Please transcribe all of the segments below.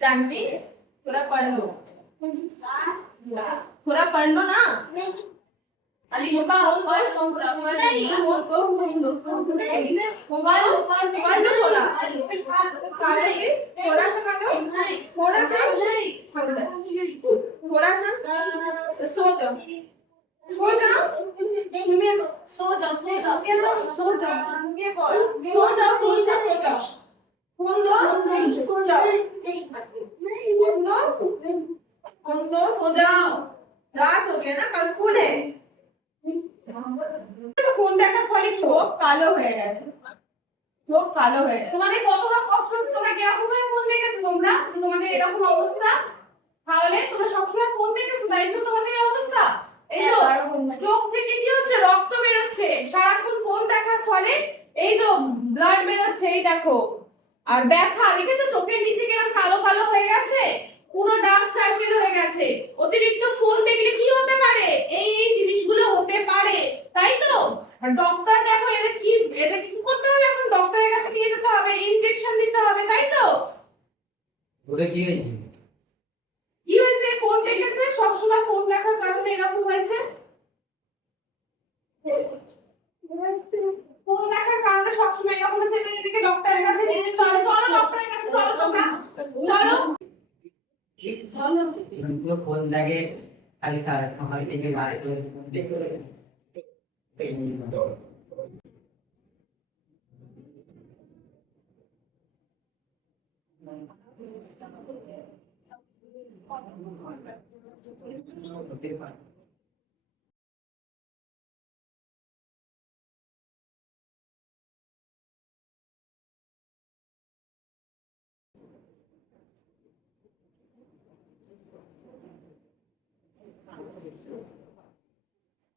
जानवी थोड़ा पढ़ लो, थोड़ा पढ़ लो ना। अलिशा मोबाइल पढ़ लो थोड़ा, थोड़ा सा खा लो, थोड़ा सा सो जाओ, सो जाओ, सो जाओ सो जाओ सो जाओ, सो जाओ, सो जाओ, सो जाओ, फोन दो, सो जाओ, फोन दो, सो जाओ, रात हो गया ना, कल स्कूल है। ফোন দেখার ফলে কি চোখ কালো হয়ে গেছে, চোখ কালো হয়ে গেছে। তোমাদের কতটা কষ্ট হচ্ছে, তোমরা কিরকম ভাবে ফোন দেখেছো তোমরা, যে তোমাদের এরকম অবস্থা? তাহলে তোমরা সবসময় ফোন দেখেছো, তাই তো তোমাদের এই অবস্থা। এই তো চোখ থেকে কি হচ্ছে, রক্ত বের হচ্ছে সারাক্ষণ ফোন দেখার ফলে, এই যে ব্লাড বের হচ্ছে, এই দেখো। আর ব্যথা দেখেছো, চোখের নিচে কিরকম কালো কালো হয়ে গেছে, পুরো ডার্ক সার্কেল হয়ে গেছে। অতিরিক্ত ফোন দেখলে কি হতে পারে, এই এই জিনিসগুলো হতে পারে, তাই তো? আর ডক্টর দেখো, এদের কি করতে হবে, এখন ডক্টরের কাছে নিয়ে যেতে হবে, ইনজেকশন দিতে হবে, তাই তো? ওটা কি হয়েছে? কি হয়েছে, ফোন দেখেছে, সবসময় ফোন দেখার কারণে এরকম হয়েছে। ফোন দেখার কারণে সবসময় এরকম হচ্ছে, এদেরকে ডক্টরের কাছে নিয়ে যেতে হবে। চলো ডক্টরের কাছে, চলো তোমরা, চলো। उनको फोन लगे खाली हमारे के बारे में देखो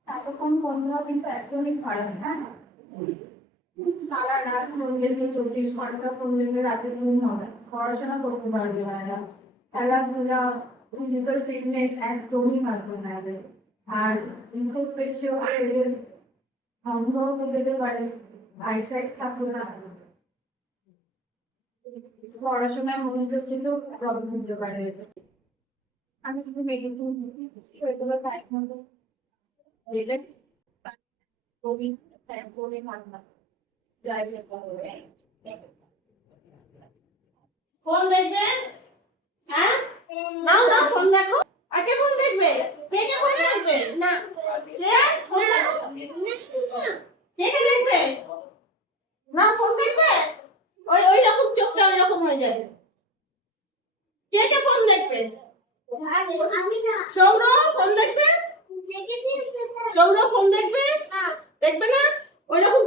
এতক্ষণ 15 দিন একদমই পারেন না, সারা রাত ফোন দেখে 24 ঘন্টা ফোন দেখে রাতে ঘুম হবে, পড়াশোনা করতে পারবে না এরা, খেলাধুলা ফিজিক্যাল ফিটনেস একদমই পারবে না এদের। আর ইনপুট পেশিও এদের অঙ্গ যেতে পারে, আইসাইট থাকবে না, পড়াশোনায় মনোযোগ কিন্তু প্রবলেম হতে পারে এদের। আমি কিছু মেডিসিন দিচ্ছি, ওইগুলো টাইম মতো দিলেন ফোনে মানবা ফোন দেখবে, হ্যাঁ নাও নাও ফোন দেখো। আর কে ফোন দেখবে, কে কে ফোন দেখবে? না সে ফোন দেখো, কে কে দেখবে না, ফোন দেখবে, ওই ওই রকম চোখটা ওই রকম হয়ে যাবে। কে কে ফোন দেখবে? আমি না সৌরভ ফোন দেখবে, সৌরভ ফোন দেখবে, দেখবে না, ওই রকম